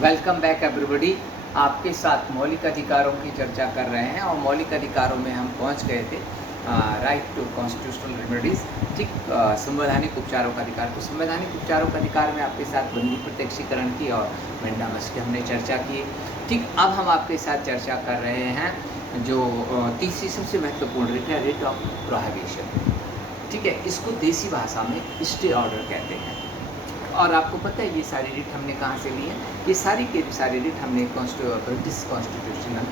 Welcome back everybody. आपके साथ मौलिक अधिकारों की चर्चा कर रहे हैं और मौलिक अधिकारों में हम पहुंच गए थे राइट टू कॉन्स्टिट्यूशनल रेमेडीज़। ठीक, संवैधानिक उपचारों का अधिकार। तो संवैधानिक उपचारों का अधिकार में आपके साथ बंदी प्रत्यक्षीकरण की और मेंडामस की हमने चर्चा की। ठीक, अब हम आपके साथ चर्चा कर रहे हैं जो तीसरी सबसे महत्वपूर्ण रिट है, रिट ऑफ प्रोहिबिशन। ठीक है, इसको देसी भाषा में स्टे ऑर्डर कहते हैं। और आपको पता है ये सारी रिट हमने कहाँ से ली है? ये सारी के सारी रिट हमने ब्रिटिश कॉन्स्टिट्यूशनल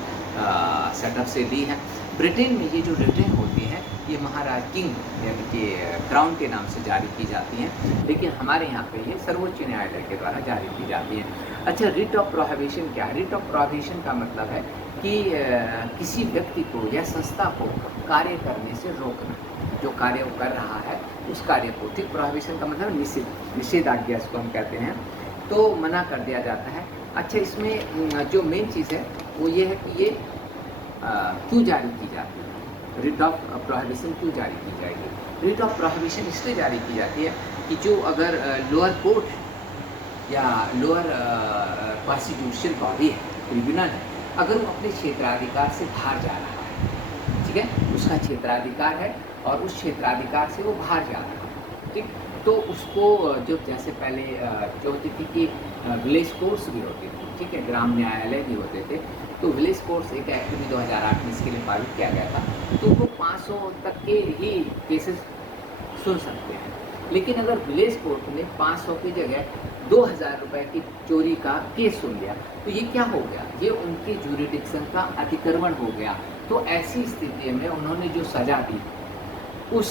सेटअप से ली है। ब्रिटेन में ये जो रिटें होती हैं ये महाराज किंग यानी कि क्राउन के नाम से जारी की जाती हैं, लेकिन हमारे यहाँ पे ये सर्वोच्च न्यायालय के द्वारा जारी की जाती हैं। अच्छा, रिट ऑफ प्रोहिबिशन क्या है? रिट ऑफ प्रोहिबिशन का मतलब है कि किसी व्यक्ति को या संस्था को कार्य करने से रोकना, जो कार्य वो कर रहा है उस कार्य को। ठीक, प्रोहिबिशन का मतलब निषेधाज्ञा इसको हम कहते हैं, तो मना कर दिया जाता है। अच्छा, इसमें जो मेन चीज़ है वो ये है कि ये क्यों जारी की जाती है? रिट ऑफ प्रोहिबिशन क्यों जारी की जाएगी? रिट ऑफ प्रोहिबिशन इसलिए जारी की जाती है कि जो अगर लोअर कोर्ट या लोअर कॉन्स्टिट्यूशनल बॉडी है, ट्रिब्यूनल है, अगर वो अपने क्षेत्राधिकार से बाहर जा रहा है, ठीक है, उसका क्षेत्राधिकार है और उस क्षेत्राधिकार से वो बाहर जा रहा है, ठीक, तो उसको जो जैसे पहले जो होती थी कि विलेज कोर्ट्स भी होती थी, ठीक है, ग्राम न्यायालय भी होते थे, तो विलेज कोर्ट्स एक एक्ट भी 2008 में इसके लिए पारित किया गया था, तो वो 500 तक के ही केसेस सुन सकते हैं। लेकिन अगर विलेज कोर्ट ने 500 की जगह 2000 रुपए की चोरी का केस सुन लिया, तो ये क्या हो गया? ये उनके ज्यूरिडिक्शन का अतिक्रमण हो गया। तो ऐसी स्थिति में उन्होंने जो सज़ा दी, उस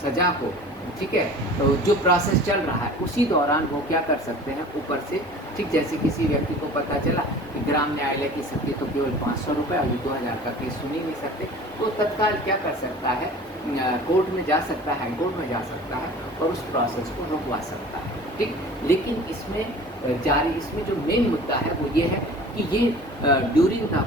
सज़ा को, ठीक है, तो जो प्रोसेस चल रहा है उसी दौरान वो क्या कर सकते हैं, ऊपर से, ठीक, जैसे किसी व्यक्ति को पता चला कि ग्राम न्यायालय की शक्ति तो केवल 500 रुपये और 2000 का केस सुन ही नहीं सकते, तो तत्काल क्या कर सकता है, कोर्ट में जा सकता है, कोर्ट में जा सकता है और उस प्रोसेस को रोकवा सकता है। ठीक, लेकिन इसमें जो मेन मुद्दा है वो ये है कि ये ड्यूरिंग द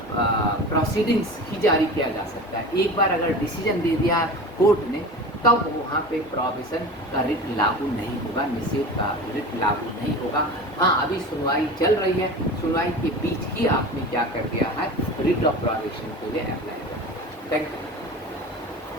प्रोसीडिंग्स ही जारी किया जा सकता है। एक बार अगर डिसीजन दे दिया कोर्ट ने, तब वहाँ पे प्रोहिबिशन का रिट लागू नहीं होगा, निषेध का रिट लागू नहीं होगा। हाँ, अभी सुनवाई चल रही है, सुनवाई के बीच ही आपने क्या कर दिया है, रिट ऑफ प्रोहिबिशन के लिए अप्लाई कर। Thank you.